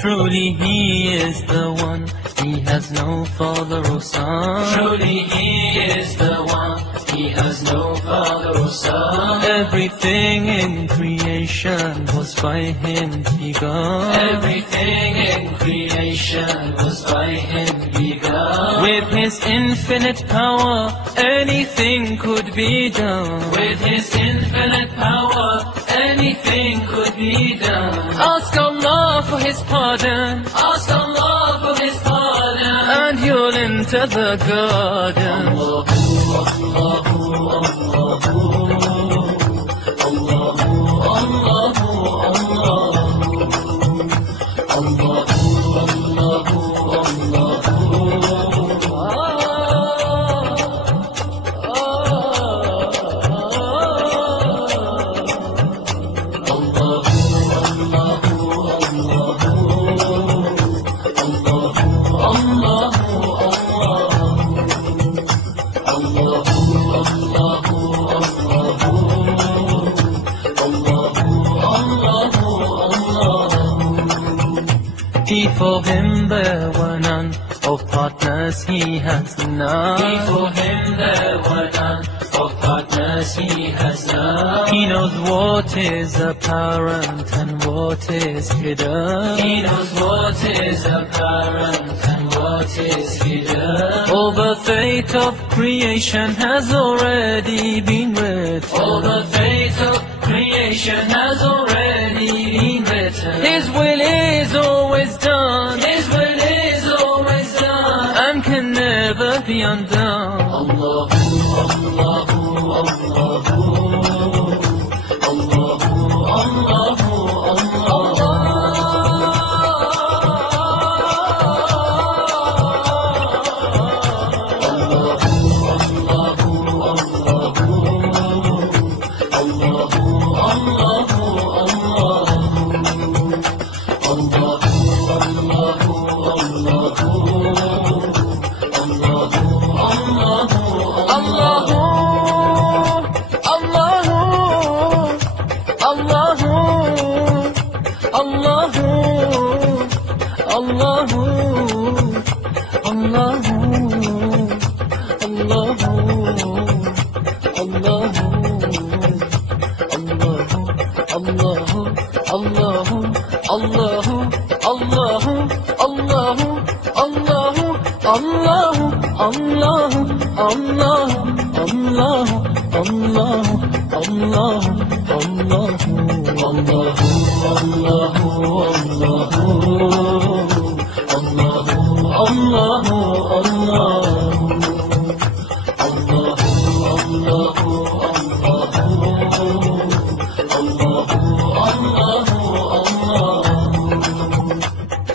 Truly He is the one, He has no father or son. Truly He is the one, He has no father or son. Everything in creation was by Him begun. Everything in creation was by Him begun. With His infinite power, anything could be done. With His infinite power, anything could be done. Ask Allah for His pardon, Ask Allah for His pardon, and you'll enter the garden. Before Him there were none, of partners He has none. Before Him there were none, of partners He has none. He knows what is apparent and what is hidden. He knows what is apparent and what is hidden. All the fate of creation has already been written. All the fate of creation has already been written. His will is always done, His will is always done, and can never be undone. Allahu, Allahu, Allahu, Allahu, Allahu,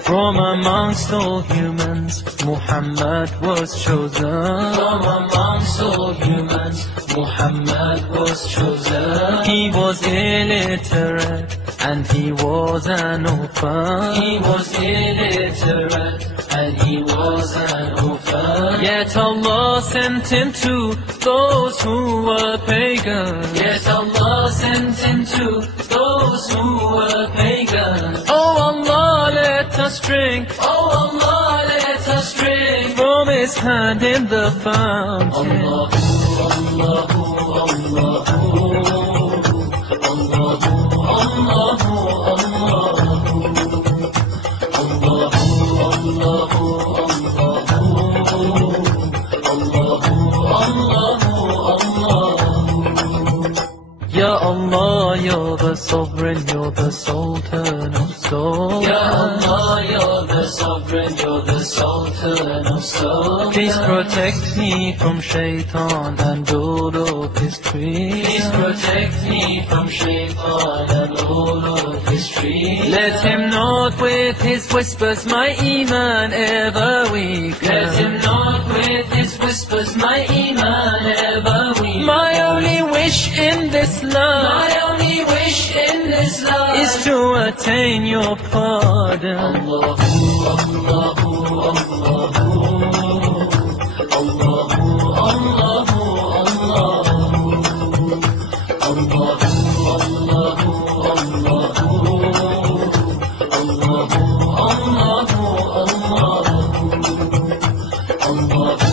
From amongst all humans, Muhammad was chosen. From amongst all humans, Muhammad was chosen. He was illiterate and he was an orphan. He was illiterate and he was an orphan. Yet Allah sent him to those who were pagan. Yet Allah sent him to those who were pagan. Oh Allah, let us drink. Oh Allah, let us drink From His hand in the fountain. Allahu, Allahu, Allahu, Allahu, Allahu, Allahu, Allahu, Allahu, Allahu. sovereign, you're the sultan of souls. Ya Allah, you're the sovereign, you're the sultan of souls. Please protect me from shaitan and all of his tricks. Please protect me from shaitan and all of his tricks. Let him not with his whispers my iman ever weaken. Let him not with his whispers my iman ever weaken. My only wish in this life, My only wish in this life is to attain your pardon. Allahu, Allahu, Allahu, Allahu, Allahu, Allahu, Allahu, Allahu, Allahu, Allahu, Allahu, Allahu.